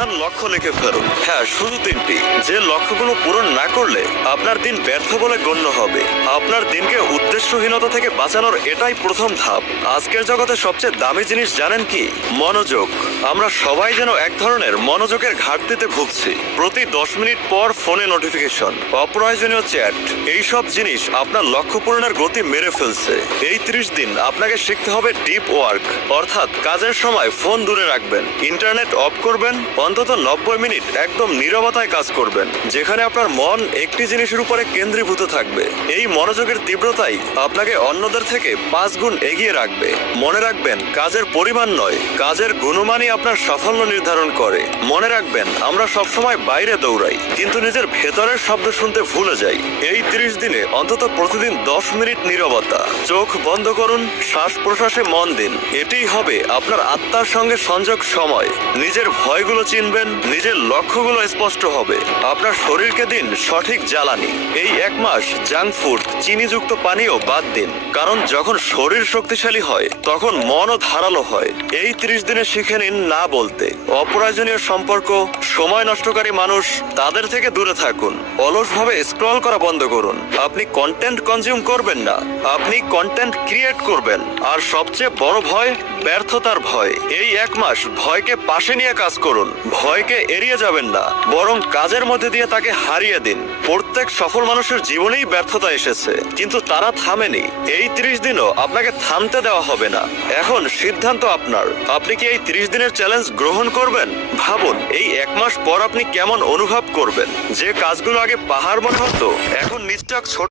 প্রধান লক্ষ্য লিখে ফেলুন। হ্যাঁ, শুধু 3টি। যে লক্ষ্যগুলো পূরণ না করলে আপনার দিন ব্যর্থ বলে গণ্য হবে। আপনার দিনকে উদ্দেশ্যহীনতা থেকে বাঁচানোর এটাই প্রথম ধাপ। আজকের জগতে সবচেয়ে দামি জিনিস জানেন কি? মনোযোগ। আমরা সবাই যেন এক ধরনের মনোযোগের ঘাটতিতে ভুগছি। প্রতি 10 মিনিট পর ফোনে নোটিফিকেশন, অপ্রয়োজনীয় চ্যাট, এইসব জিনিস আপনার লক্ষ্য পূরণের গতি মেরে ফেলছে। এই 30 দিন আপনাকে শিখতে হবে ডিপ ওয়ার্ক, অর্থাৎ কাজের সময় ফোন দূরে রাখবেন, ইন্টারনেট অফ করবেন, অন্তত 90 মিনিট একদম নীরবতায় কাজ করবেন, যেখানে আপনার মন একটি জিনিসের উপরে কেন্দ্রীভূত থাকবে। এই মনোযোগের তীব্রতাই আপনাকে অন্যদের থেকে 5 গুণ এগিয়ে রাখবে। মনে রাখবেন, কাজের পরিমাণ নয়, কাজের গুণমানই আপনার সাফল্য নির্ধারণ করে। মনে রাখবেন, আমরা সবসময় বাইরে দৌড়াই, কিন্তু নিজের ভেতরের শব্দ শুনতে ভুলে যাই। এই 30 দিনে অন্তত প্রতিদিন 10 মিনিট নীরবতা। চোখ বন্ধ করুন, শ্বাস প্রশ্বাসে মন দিন। এটাই হবে আপনার আত্মার সঙ্গে সংযোগ সময়। নিজের ভয়গুলো চিনবেন, নিজের লক্ষ্যগুলো স্পষ্ট হবে। আপনার শরীরকে দিন সঠিক জ্বালানি। এই 1 মাস জাঙ্ক ফুড, চিনিযুক্ত পানীয় বাদ দিন, কারণ যখন শরীর শক্তিশালী হয় তখন মনও ধারালো হয়। এই 30 দিনে শিখে নিন না বলতে। অপ্রয়োজনীয় সম্পর্ক, সময় নষ্টকারী মানুষ, তাদের থেকে দূরে থাকুন। অলসভাবে স্ক্রল করা বন্ধ করুন। আপনি কন্টেন্ট কনজিউম করবেন না, আপনি কন্টেন্ট ক্রিয়েট করবেন। আর সবচেয়ে বড় ভয়, ব্যর্থতার ভয়। এই 1 মাস ভয়কে পাশে নিয়ে কাজ করুন। ভয়কে এড়িয়ে যাবেন না, বরং কাজের মধ্যে দিয়ে তাকে হারিয়ে দিন। প্রত্যেক সফল মানুষের জীবনেই ব্যর্থতা এসেছে, কিন্তু তারা থামেনি। এই 30 দিনও আপনাকে থামতে দেওয়া হবে না। এখন সিদ্ধান্ত আপনার। আপনি কি এই 30 দিনের চ্যালেঞ্জ গ্রহণ করবেন? ভাবুন, এই 1 মাস পর আপনি কেমন অনুভব করবেন। যে কাজগুলো আগে পাহাড় মনে হতো, এখন নিচটাক ছোট